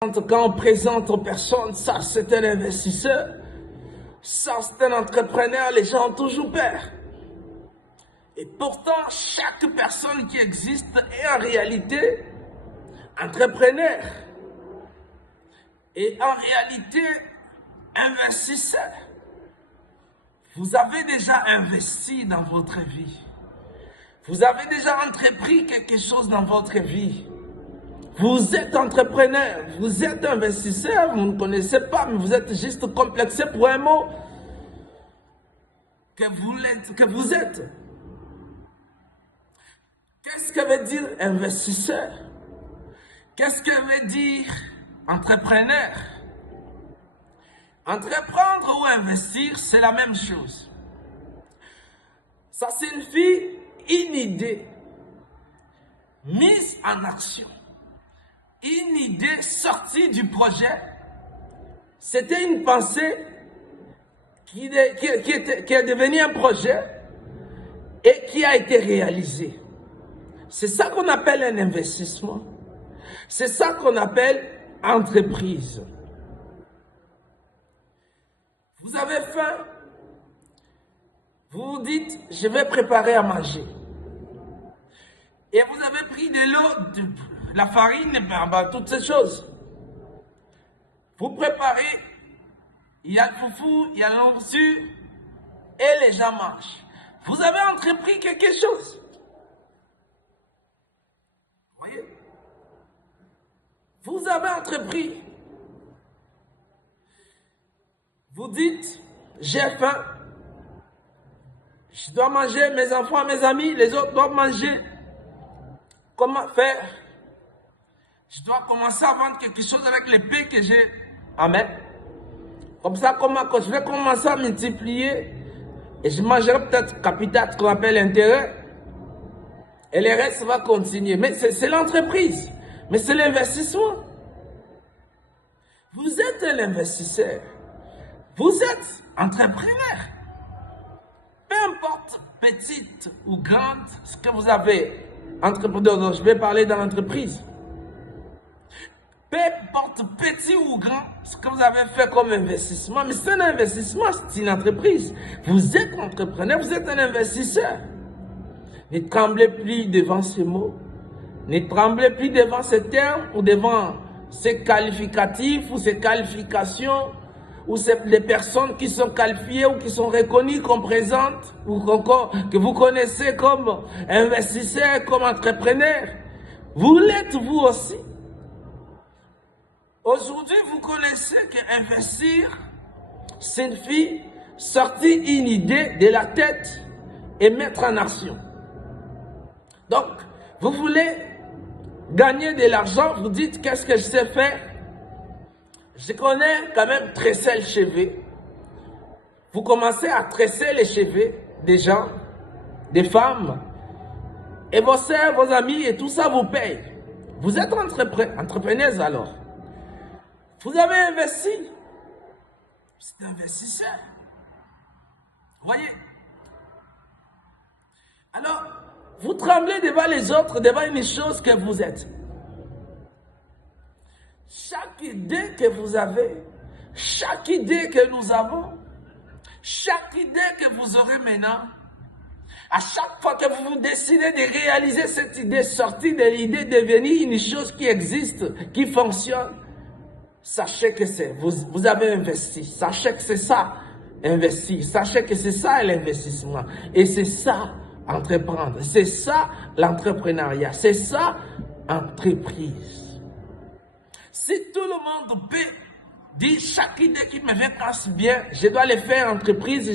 Quand on présente aux personnes, ça c'est un investisseur, ça c'est un entrepreneur, les gens ont toujours peur. Et pourtant, chaque personne qui existe est en réalité entrepreneur. Et en réalité, investisseur. Vous avez déjà investi dans votre vie. Vous avez déjà entrepris quelque chose dans votre vie. Vous êtes entrepreneur, vous êtes investisseur, vous ne connaissez pas, mais vous êtes juste complexé pour un mot que vous êtes. Qu'est-ce que veut dire investisseur? Qu'est-ce que veut dire entrepreneur? Entreprendre ou investir, c'est la même chose. Ça signifie une idée mise en action. Une idée sortie du projet, c'était une pensée qui est devenue un projet et qui a été réalisée. C'est ça qu'on appelle un investissement. C'est ça qu'on appelle entreprise. Vous avez faim, vous vous dites, je vais préparer à manger. Et vous avez pris de l'eau, la farine, toutes ces choses. Vous préparez, il y a le foufou, il y a l'onçu, et les gens mangent. Vous avez entrepris quelque chose. Vous voyez? Vous avez entrepris. Vous dites, j'ai faim. Je dois manger, mes enfants, mes amis, les autres doivent manger. Comment faire? Je dois commencer à vendre quelque chose avec l'épée que j'ai. Amen. Comme ça, je vais commencer à multiplier. Et je mangerai peut-être capital, ce qu'on appelle intérêt. Et le reste va continuer. Mais c'est l'entreprise. Mais c'est l'investissement. Vous êtes un investisseur. Vous êtes entrepreneur. Peu importe, petite ou grande, ce que vous avez. Entrepreneur, je vais parler dans l'entreprise. Peu importe petit ou grand, ce que vous avez fait comme investissement, mais c'est un investissement, c'est une entreprise. Vous êtes entrepreneur, vous êtes un investisseur. Ne tremblez plus devant ces mots. Ne tremblez plus devant ces termes ou devant ces qualificatifs ou ces qualifications ou les personnes qui sont qualifiées ou qui sont reconnues comme présentes ou que vous connaissez comme investisseurs, comme entrepreneurs. Vous l'êtes vous aussi. Aujourd'hui, vous connaissez qu'investir signifie sortir une idée de la tête et mettre en action. Donc, vous voulez gagner de l'argent, vous dites qu'est-ce que je sais faire? Je connais quand même tresser les cheveux. Vous commencez à tresser les cheveux des gens, des femmes, et vos sœurs, vos amis, et tout ça vous paye. Vous êtes entrepreneuse alors. Vous avez investi. C'est investisseur. Voyez? Alors, vous tremblez devant les autres, devant une chose que vous êtes. Chaque idée que vous avez, chaque idée que nous avons, chaque idée que vous aurez maintenant, à chaque fois que vous décidez de réaliser cette idée, sortir de l'idée, devenir une chose qui existe, qui fonctionne, sachez que vous avez investi. Sachez que c'est ça, investir. Sachez que c'est ça l'investissement. Et c'est ça, entreprendre. C'est ça, l'entrepreneuriat. C'est ça, entreprise. Si tout le monde peut dire chaque idée qui me vient passe bien, je dois le faire entreprise.